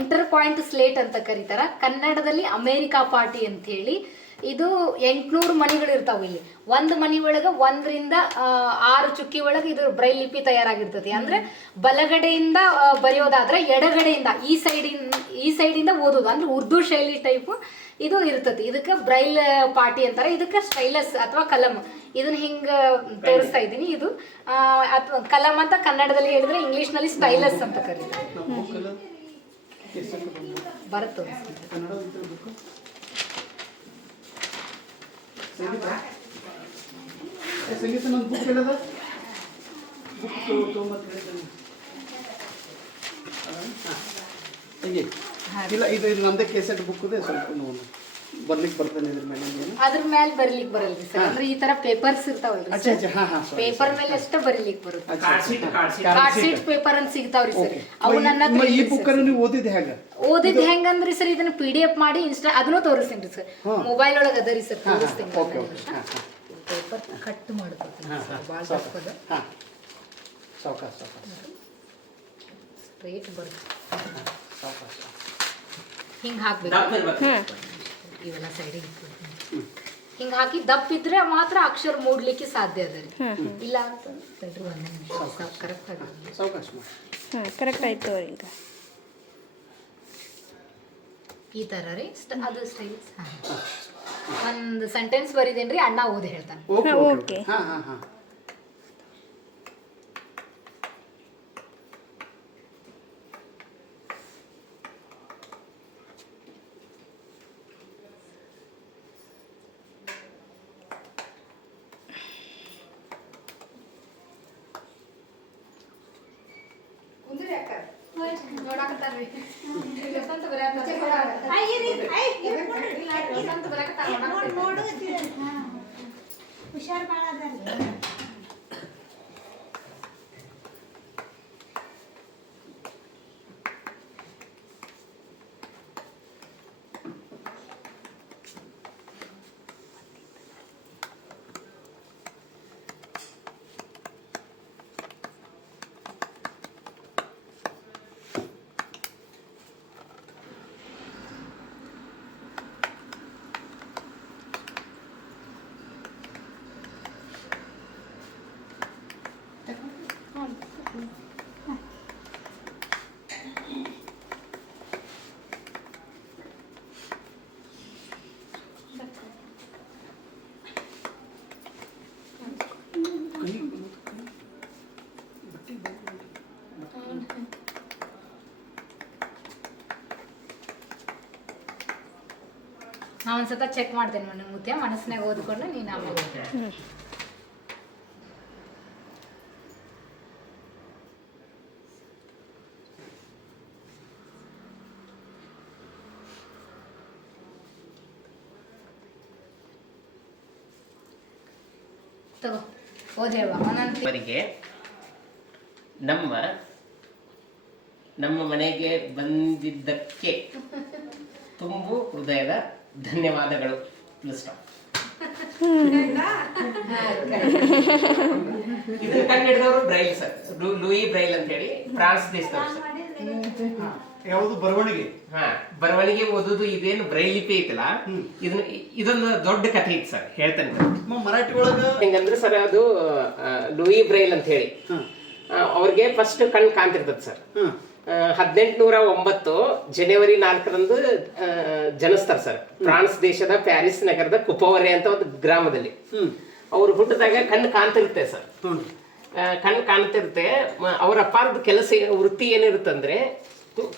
Inter point slate ಅಂತ ಕರೀತಾರ, ಕನ್ನಡದಲ್ಲಿ ಅಮೇರಿಕಾ ಪಾಟಿ ಅಂತ ಹೇಳಿ. ಇದು 800 ಮಣಿಗಳು ಇರ್ತಾವ ಇಲ್ಲಿ. ಒಂದು ಮನಿ ಒಳಗೆ 1ರಿಂದ 6 ಚುಕ್ಕಿ ಒಳಗೆ ಇದು ಬ್ರೈಲ್ ಲಿಪಿ ತಯಾರಾಗಿರ್ತದೆ. ಅಂದ್ರೆ ಬಲಗಡೆಯಿಂದ ಬರೆಯೋದಾದ್ರೆ ಎಡಗಡೆಯಿಂದ ಈ ಸೈಡಿಂದ ಓದೋದು, ಅಂದ್ರೆ ಉರ್ದು ಶೈಲಿ ಟೈಪ್ ಇದು ಇರ್ತತಿ. ಇದಕ್ಕೆ ಬ್ರೈಲ್ ಪಾಟಿ ಅಂತಾರೆ. ಇದಕ್ಕೆ ಸ್ಟೈಲಸ್ ಅಥವಾ ಕಲಂ, ಇದನ್ನ ಹಿಂಗ ತೋರಿಸ್ತಾ ಇದ್ದೀನಿ. ಇದು ಅಥವಾ ಕಲಂ ಅಂತ ಕನ್ನಡದಲ್ಲಿ ಹೇಳಿದ್ರೆ, ಇಂಗ್ಲಿಷ್ ನಲ್ಲಿ ಸ್ಟೈಲಸ್ ಅಂತ ಕರೀತಾರೆ. ಬರುತ್ತೆ ಸಂಗೀತ ನಂದು ಬುಕ್ ಹೇಳದ ಇಲ್ಲ, ಇದು ನಂದೇ ಕೇಸೆಟ್ ಬುಕ್ ಇದೆ. ಸ್ವಲ್ಪ ನೋಡು ಬರ್ಲಿಕ್ಕೆ ಬರ್ತಾನೆ ಅದ್ರ ಮೇಲೆ ಬರ್ಲಿಕ್ಕೆ ಬರಲ್ರಿ ಸರ್. ಅಂದ್ರೆ ಈ ತರ ಪೇಪರ್ಸ್ ಇರ್ತಾವಲ್ರಿ, ಪೇಪರ್ ಮೇಲೆ ಅಷ್ಟೇ ಬರ್ಲಿಕ್ಕೆ ಬರುತ್ತೆ. ಕಾರ್ಡ್ ಶೀಟ್ ಪೇಪರ್ ಅಂತ ಸಿಗ್ತಾವ್ರಿ ಸರ್. ಅವು ನನ್ನ ಈ ಬುಕ್ ಅನ್ನು ನೀವು ಓದಿದ್ ಹೆಂಗಂದ್ರಿ ಸರ್, ಇದನ್ನ PDF ಮಾಡಿ ಅದನ್ನು ತೋರಿಸ್ತೀನಿ ಸರ್. ಮೊಬೈಲ್ ಒಳಗೆ ಅದರಿ ಸರ್, ತೋರಿಸ್ತೀನಿ. ಪೇಪರ್ ಕಟ್ ಮಾಡ್ಕೊತೀನಿ ಭಾಳ ತಪ್ಪದ ಸ್ಟ್ರೇಟ್ ಬರುತ್ತೆ. ಹಿಂಗೆ ಹಾಕ್ಬೇಕು, ಇವೆಲ್ಲ ಸೈಡಿಗೆ ಹಿಂಗೆ ಹಾಕಿ ದಪ್ಪ ಇದ್ರೆ ಮಾತ್ರ ಅಕ್ಷರ ಮೂಡ್ಲಿಕ್ಕೆ ಸಾಧ್ಯ ಅದ ರೀ. ಇಲ್ಲ ಅಂತ ಕರೆಕ್ಟ್ ಆಯ್ತು. ಈಗ ಈ ತರ ರೀ ಅದು ಸ್ಟೈಲ್. ಒಂದು ಸೆಂಟೆನ್ಸ್ ಬರೀದೇನ್ರಿ, ಅಣ್ಣ ಓದಿ ಹೇಳ್ತಾನೆ. ಓಕೆ. ಹುಷಾರ್ ಬಾಳ ನಾ ಒಂದ್ಸತ ಚೆಕ್ ಮಾಡ್ತೇನೆ ಮುತ್ಯ, ಮನಸ್ಸಿನಾಗ ಓದ್ಕೊಂಡು ನೀನು ಆಮೇಲೆ ತಗೋ ಓದೇವ. ಅವರಿಗೆ ನಮ್ಮ ಮನೆಗೆ ಬಂದಿದ್ದಕ್ಕೆ ತುಂಬು ಹೃದಯದ ಧನ್ಯವಾದಗಳು. ಇದು ಕನ್ನಡದವರು ಬ್ರೈಲ್ ಸರ್, ಲೂಯಿ ಬ್ರೈಲ್ ಅಂತ ಹೇಳಿ, ಫ್ರಾನ್ಸ್ ದೇಶದವರು ಸರ್. ಯಾವುದು ಬರವಣಿಗೆ? ಬರವಣಿಗೆ ಓದುದು ಇದೇನು ಬ್ರೈಲ್ ಲಿಪಿ ಐತಲ್ಲ, ಇದೊಂದು ದೊಡ್ಡ ಕಥೆ ಇತ್ತು ಸರ್, ಹೇಳ್ತೇನೆ. ಮರಾಠಿ ಒಳಗ ಹೆಂಗಂದ್ರೆ ಸರ್, ಅದು ಲೂಯಿ ಬ್ರೈಲ್ ಅಂತ ಹೇಳಿ, ಅವ್ರಿಗೆ ಫಸ್ಟ್ ಕಣ್ ಕಾಣ್ತಿರ್ತದ ಸರ್. 1809 ಜನವರಿ 4ರಂದು ಜನಿಸ್ತಾರೆ ಸರ್, ಫ್ರಾನ್ಸ್ ದೇಶದ ಪ್ಯಾರಿಸ್ ನಗರದ ಕುಪವರೆ ಅಂತ ಒಂದು ಗ್ರಾಮದಲ್ಲಿ. ಅವ್ರು ಹುಟ್ಟಿದಾಗ ಕಣ್ಣು ಕಾಣ್ತಿರುತ್ತೆ ಸರ್, ಕಣ್ಣು ಕಾಣ್ತಿರುತ್ತೆ. ಅವ್ರ ಅಪ್ಪಾರದ ಕೆಲಸ ವೃತ್ತಿ ಏನಿರುತ್ತಂದ್ರೆ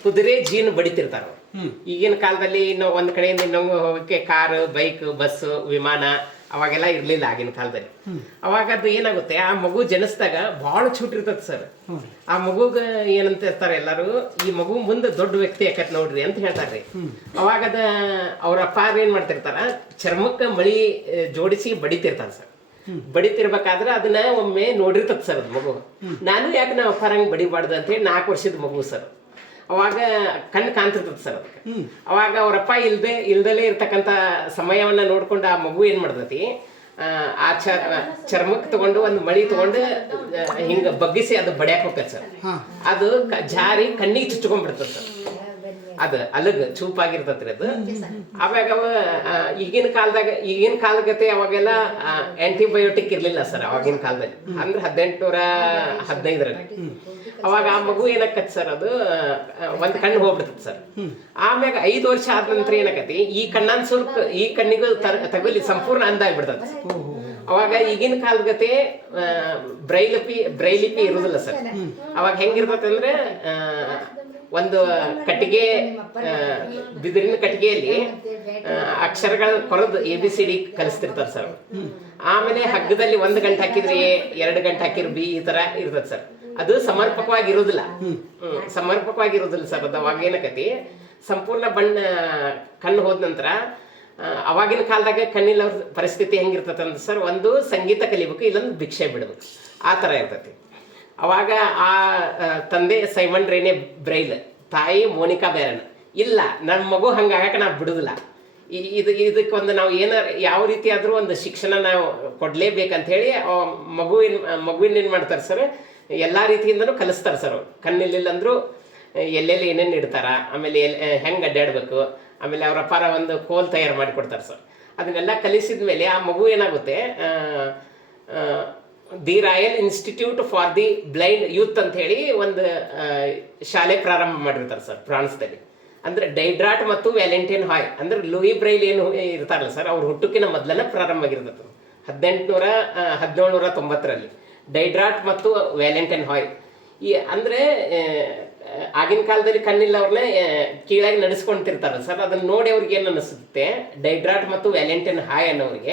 ಕುದುರೆ ಜೀನು ಬಡಿತಿರ್ತಾರ. ಈಗಿನ ಕಾಲದಲ್ಲಿ ಒಂದ್ ಕಡೆಯಿಂದ ಇನ್ನೊಂದು ಹೋಗಕ್ಕೆ ಕಾರ್, ಬೈಕ್, ಬಸ್, ವಿಮಾನ ಅವಾಗೆಲ್ಲ ಇರ್ಲಿಲ್ಲ ಆಗಿನ ಕಾಲದಲ್ಲಿ. ಅವಾಗ ಅದು ಏನಾಗುತ್ತೆ, ಆ ಮಗು ಜನಿಸಿದಾಗ ಬಹಳ ಚೂಟ್ ಇರ್ತದೆ ಸರ್. ಆ ಮಗುಗ ಏನಂತ ಇರ್ತಾರೆ ಎಲ್ಲರೂ, ಈ ಮಗು ಮುಂದೆ ದೊಡ್ಡ ವ್ಯಕ್ತಿ ಆಕತ್ ನೋಡ್ರಿ ಅಂತ ಹೇಳ್ತಾರ್ರಿ. ಅವಾಗದ ಅವ್ರ ಅಪ್ಪ ಏನ್ ಮಾಡ್ತಿರ್ತಾರ, ಚರ್ಮಕ್ಕೆ ಮಳಿ ಜೋಡಿಸಿ ಬಡಿತಿರ್ತಾರ ಸರ್. ಬಡಿತಿರ್ಬೇಕಾದ್ರೆ ಅದನ್ನ ಒಮ್ಮೆ ನೋಡಿರ್ತದ ಸರ್ ಅದ್ ಮಗು. ನಾನು ಯಾಕೆ ನಾವು ಅಪ್ಪಾರಂಗ್ ಬಡಿಬಾರ್ದು ಅಂತ ಹೇಳಿ 4 ವರ್ಷದ ಮಗು ಸರ್. ಅವಾಗ ಕಣ್ಣು ಕಾಣ್ತಿರ್ತದ ಸರ್ ಅದಕ್ಕೆ. ಅವಾಗ ಅವ್ರಪ್ಪ ಇಲ್ದಲೇ ಇರ್ತಕ್ಕಂಥ ಸಮಯವನ್ನ ನೋಡ್ಕೊಂಡು ಆ ಮಗು ಏನ್ ಮಾಡ್ತತಿ, ಆ ಚರ್ಮಕ್ಕೆ ತಗೊಂಡು ಒಂದು ಮಳಿ ತಗೊಂಡು ಹಿಂಗ ಬಗ್ಗಿಸಿ ಅದು ಬಡಿಯಾಕ ಹೋಗ್ತದೆ ಸರ್. ಅದು ಜಾರಿ ಕಣ್ಣಿಗೆ ಚುಚ್ಕೊಂಡ್ಬಿಡ್ತದೆ ಸರ್. ಅದು ಅಲಗ್ ಚೂಪಾಗಿರ್ತತ್ರಿ ಅದು. ಅವಾಗ ಅವ ಈಗಿನ ಕಾಲಗತೆ ಅವಾಗೆಲ್ಲ ಆಂಟಿಬಯೋಟಿಕ್ ಇರ್ಲಿಲ್ಲ ಸರ್ ಅವಾಗಿನ ಕಾಲದಲ್ಲಿ, ಅಂದ್ರೆ 1815ರಲ್ಲಿ. ಅವಾಗ ಆ ಮಗು ಏನಾಕತಿ ಸರ್, ಅದು ಒಂದ್ ಕಣ್ಣು ಹೋಗ್ಬಿಡ್ತದೆ ಸರ್. ಆಮ್ಯಾಗ 5 ವರ್ಷ ಆದ ನಂತರ ಏನಾಕತಿ, ಈ ಕಣ್ಣನ್ ಸುರ್ಕ್ ಈ ಕಣ್ಣಿಗೂ ತಗಲಿ ಸಂಪೂರ್ಣ ಅಂದ ಆಗ್ಬಿಡ್ತದೆ. ಅವಾಗ ಈಗಿನ ಕಾಲಗತೆ ಬ್ರೈಲಿಪಿ ಇರುದಿಲ್ಲ ಸರ್. ಅವಾಗ ಹೆಂಗಿರ್ತದೆ ಅಂದ್ರೆ ಒಂದು ಕಟ್ಟಿಗೆ, ಬಿದಿರಿನ ಕಟ್ಟಿಗೆಯಲ್ಲಿ ಅಕ್ಷರಗಳ ಕೊರದು ABCD ಕಲಿಸ್ತಿರ್ತಾರೆ ಸರ್. ಆಮೇಲೆ ಹಗ್ಗದಲ್ಲಿ 1 ಗಂಟೆ ಹಾಕಿದ್ರೆ A, 2 ಗಂಟೆ ಹಾಕಿದ್ರೆ B, ಈ ತರ ಇರ್ತದೆ ಸರ್. ಅದು ಸಮರ್ಪಕವಾಗಿರುವುದಿಲ್ಲ ಸರ್. ಅದು ಅವಾಗ ಏನಕತಿ, ಸಂಪೂರ್ಣ ಕಣ್ಣು ಹೋದ ನಂತರ ಅವಾಗಿನ ಕಾಲದಾಗ ಕಣ್ಣಿಲ್ಲವ್ರ ಪರಿಸ್ಥಿತಿ ಹೆಂಗಿರ್ತದೆ ಅಂದ್ರೆ ಸರ್, ಒಂದು ಸಂಗೀತ ಕಲಿಬೇಕು, ಇಲ್ಲೊಂದು ಭಿಕ್ಷೆ ಬಿಡ್ಬೇಕು, ಆ ಥರ ಇರ್ತೈತಿ. ಅವಾಗ ಆ ತಂದೆ ಸೈಮನ್ ರೇನೆ ಬ್ರೈಲ್, ತಾಯಿ ಮೋನಿಕಾ ಬೇರನ್. ಇಲ್ಲ, ನನ್ನ ಮಗು ಹಂಗಾಗಕ್ಕೆ ನಾವು ಬಿಡುದಿಲ್ಲ, ಇದಕ್ಕೊಂದು ನಾವು ಯಾವ ರೀತಿ ಆದ್ರೂ ಒಂದು ಶಿಕ್ಷಣ ನಾವು ಕೊಡ್ಲೇಬೇಕಂತ ಹೇಳಿ ಮಗುವಿನ ಏನ್ ಮಾಡ್ತಾರೆ ಸರ್, ಎಲ್ಲಾ ರೀತಿಯಿಂದನೂ ಕಲಿಸ್ತಾರೆ ಸರ್. ಕಣ್ಣಿಲ್ಲ ಅಂದ್ರು ಎಲ್ಲೆಲ್ಲಿ ಏನೇನು ಇಡ್ತಾರ, ಆಮೇಲೆ ಹೆಂಗೆ ಅಡ್ಡಾಡ್ಬೇಕು, ಆಮೇಲೆ ಅವರ ಅಪ್ಪಾರ ಒಂದು ಕೋಲ್ ತಯಾರು ಮಾಡಿ ಕೊಡ್ತಾರೆ ಸರ್. ಅದನ್ನೆಲ್ಲ ಕಲಿಸಿದ ಮೇಲೆ ಆ ಮಗು ಏನಾಗುತ್ತೆ, the royal institute for the blind youth ಅಂತ ಹೇಳಿ ಒಂದು ಶಾಲೆ ಪ್ರಾರಂಭ ಮಾಡಿರ್ತಾರೆ ಸರ್ ಫ್ರಾನ್ಸ್ದಲ್ಲಿ. ಅಂದ್ರೆ ಡೈಡ್ರಾಟ್ ಮತ್ತು ವ್ಯಾಲೆಂಟೈನ್ ಹಾಯ್, ಅಂದ್ರೆ ಲೂಯಿ ಬ್ರೈಲ್ ಏನು ಇರ್ತಾರಲ್ಲ ಸರ್, ಅವ್ರ ಹುಟ್ಟುಕಿನ ಮೊದಲನೇ ಪ್ರಾರಂಭ ಆಗಿರ್ತದೆ 1790ರಲ್ಲಿ. ಡೈಡ್ರಾಟ್ ಮತ್ತು ವ್ಯಾಲೆಂಟೈನ್ ಹಾಯ್ ಅಂದ್ರೆ ಆಗಿನ ಕಾಲದಲ್ಲಿ ಕಣ್ಣಿಲ್ಲ ಅವ್ರನ್ನೇ ಕೀಳಾಗಿ ನಡೆಸ್ಕೊಂತಿರ್ತಾರಲ್ಲ ಸರ್. ಅದನ್ನ ನೋಡಿ ಅವ್ರಿಗೆ ಏನು ಅನಿಸುತ್ತೆ, ಡೈಡ್ರಾಟ್ ಮತ್ತು ವ್ಯಾಲೆಂಟೈನ್ ಹಾಯ್ ಅನ್ನೋರಿಗೆ